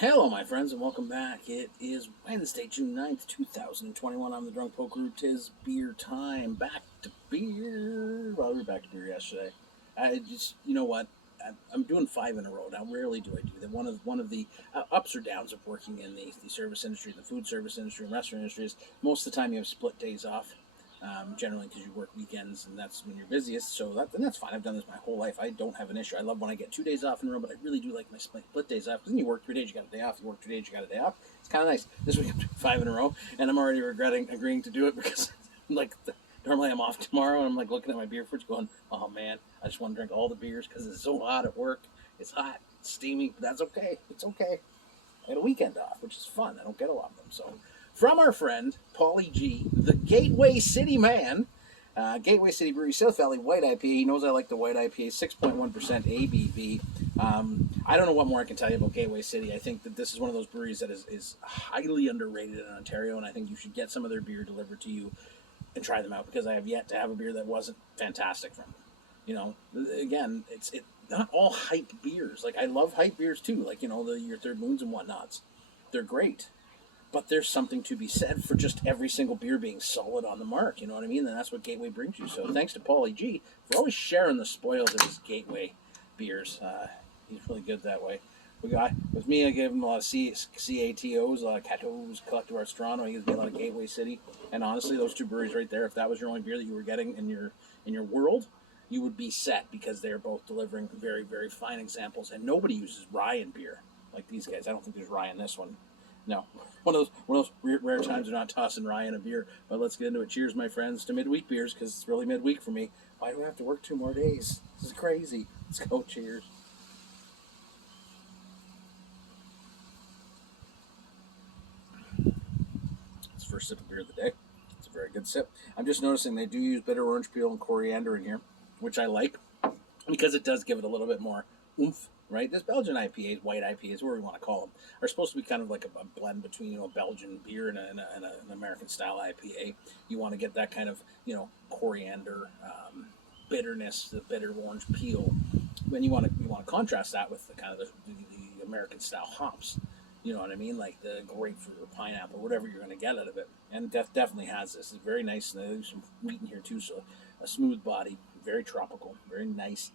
Hello, my friends, and welcome back. It is Wednesday, June 9th, 2021. I'm the Drunk Poker. 'Tis beer time. Back to beer. Well, we were back to beer yesterday. I just, you know what? I'm doing five in a row now. Rarely do I do that. One of the ups or downs of working in the service industry, the food service industry, and restaurant industry is most of the time you have split days off. Generally, because you work weekends and that's when you're busiest. And that's fine. I've done this my whole life. I don't have an issue. I love when I get 2 days off in a row, but I really do like my split days off. Because then you work 3 days, you got a day off. You work 2 days, you got a day off. It's kind of nice. This week I'm doing five in a row, and I'm already regretting agreeing to do it because, normally I'm off tomorrow, and I'm like looking at my beer fridge, going, "Oh man, I just want to drink all the beers because it's so hot at work. It's hot, it's steamy, but that's okay. It's okay. I had a weekend off, which is fun. I don't get a lot of them, so." From our friend, Paulie G, the Gateway City man, Gateway City Brewery, South Valley White IPA. He knows I like the White IPA, 6.1% ABV. I don't know what more I can tell you about Gateway City. I think that this is one of those breweries that is highly underrated in Ontario, and I think you should get some of their beer delivered to you and try them out, because I have yet to have a beer that wasn't fantastic from them. Again, it's not all hype beers. Like, I love hype beers too, like, your Third Moons and whatnots. They're great. But there's something to be said for just every single beer being solid on the mark. You know what I mean? And that's what Gateway brings you. So thanks to Paulie G for always sharing the spoils of his Gateway beers. He's really good that way. With me, I give him a lot of CATOs, a lot of Catos, Collective Arts Toronto. He gives me a lot of Gateway City. And honestly, those two breweries right there, if that was your only beer that you were getting in your world, you would be set, because they're both delivering very, very fine examples. And nobody uses rye in beer like these guys. I don't think there's rye in this one. No, one of those rare times they're not tossing rye in a beer. But let's get into it. Cheers, my friends, to midweek beers, because it's really midweek for me. Why do I have to work 2 more days? This is crazy. Let's go. Cheers. It's the first sip of beer of the day. It's a very good sip. I'm just noticing they do use bitter orange peel and coriander in here, which I like, because it does give it a little bit more oomph. Right, this Belgian IPAs, white IPAs, whatever you want to call them, are supposed to be kind of like a blend between a Belgian beer and an American style IPA. You want to get that kind of coriander bitterness, the bitter orange peel. Then you want to contrast that with the kind of the American style hops. You know what I mean, like the grapefruit or pineapple, whatever you're going to get out of it. And definitely has this. It's very nice. And there's some wheat in here too, so a smooth body, very tropical, very nice.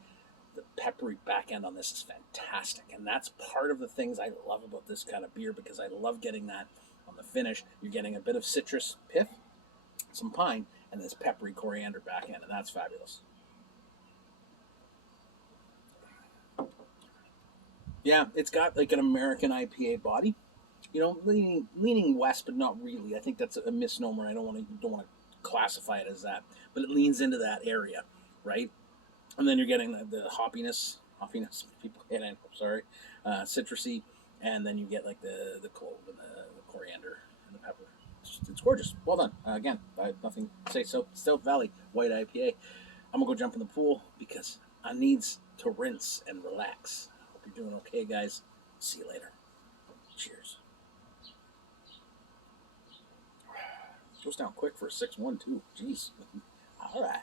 The peppery back end on this is fantastic, and that's part of the things I love about this kind of beer, because I love getting that on the finish. You're getting a bit of citrus pith, some pine, and this peppery coriander back end, and that's fabulous. Yeah, it's got like an American IPA body, leaning west, but not really. I think that's a misnomer. I don't want to classify it as that, but it leans into that area, right? And then you're getting the hoppiness people get in. Sorry, citrusy, and then you get like the clove and the coriander and the pepper. It's gorgeous. Well done. Again, I have nothing to say. So South Valley White IPA. I'm gonna go jump in the pool because I needs to rinse and relax. Hope you're doing okay, guys. See you later. Cheers. Goes down quick for a 6-1 too. Jeez. All right.